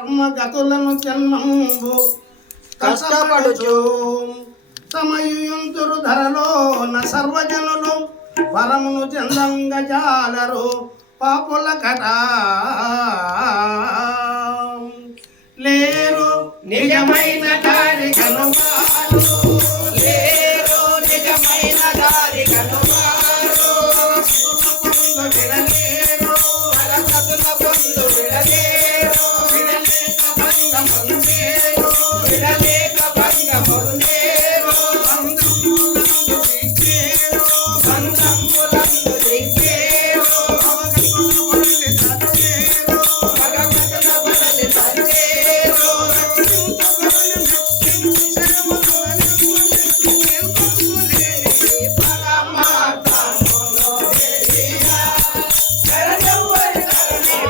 కర్మగతులను జన్మంబు కష్టపడుచు. సమయుంతురు ధరలో న సర్వజనులు వరమును చందంగ జాలరు పాపుల కట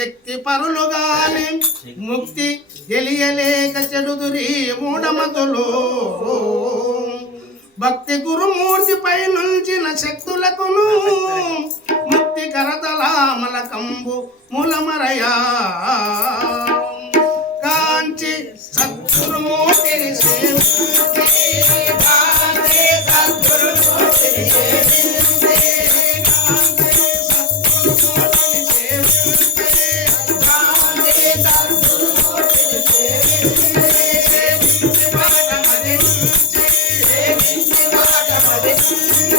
శక్తి పరులుగాని ముక్తి తెలియలేక చెడుదురి మూఢమతులు. భక్తి గురుమూర్తిపై నుంచిన శక్తులకును ముక్తి కరతలామల కంబు మూలమరయా. Hare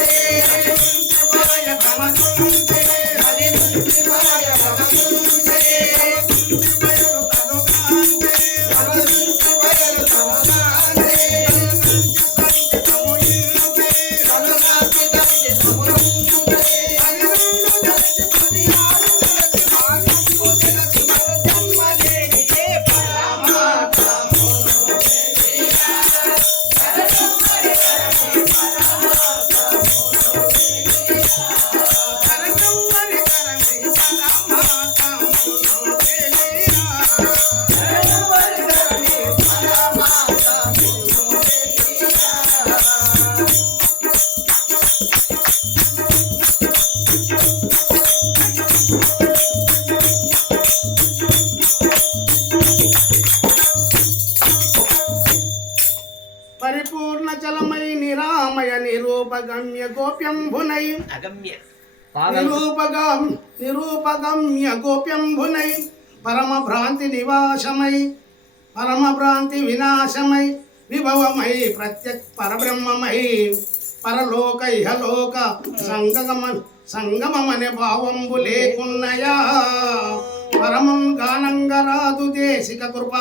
పరిపూర్ణ జలమై నిరామయ నిరూపగమ్య గోప్యంభునై. అగమ్య. నిరూపగం నిరూపగమ్య గోప్యంభునై. పరమ భ్రాంతి నివాసమై పరమ భ్రాంతి వినాశమై విభవమై ప్రత్యక్ పరబ్రహ్మమై. పరలోక ఇహలోక సంగమ సంగమమనే భావంబు లేకున్నయా. పరమం గానంగరాదు దేశిక కృప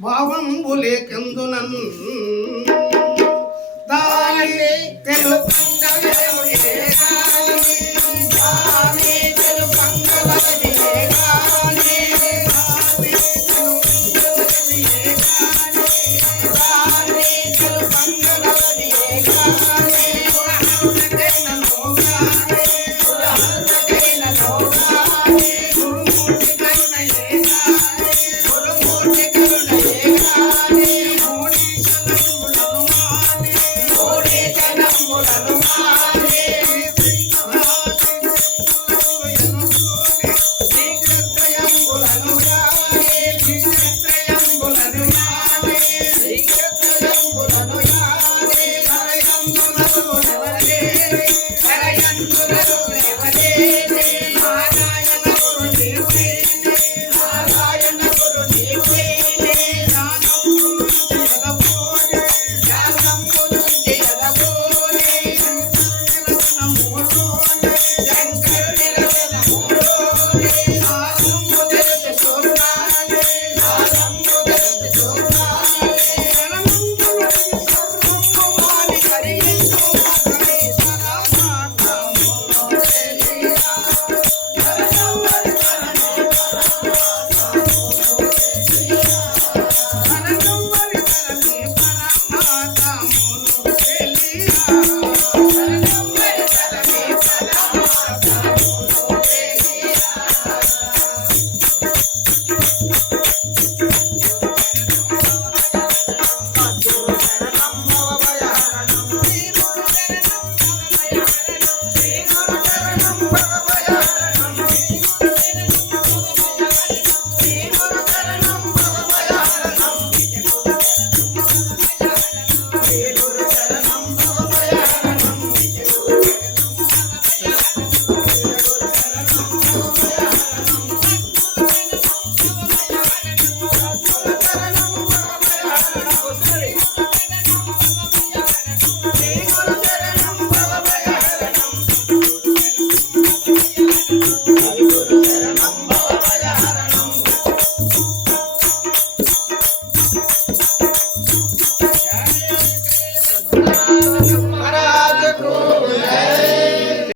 భావంబు లేకెందునన్. বাইরে কেন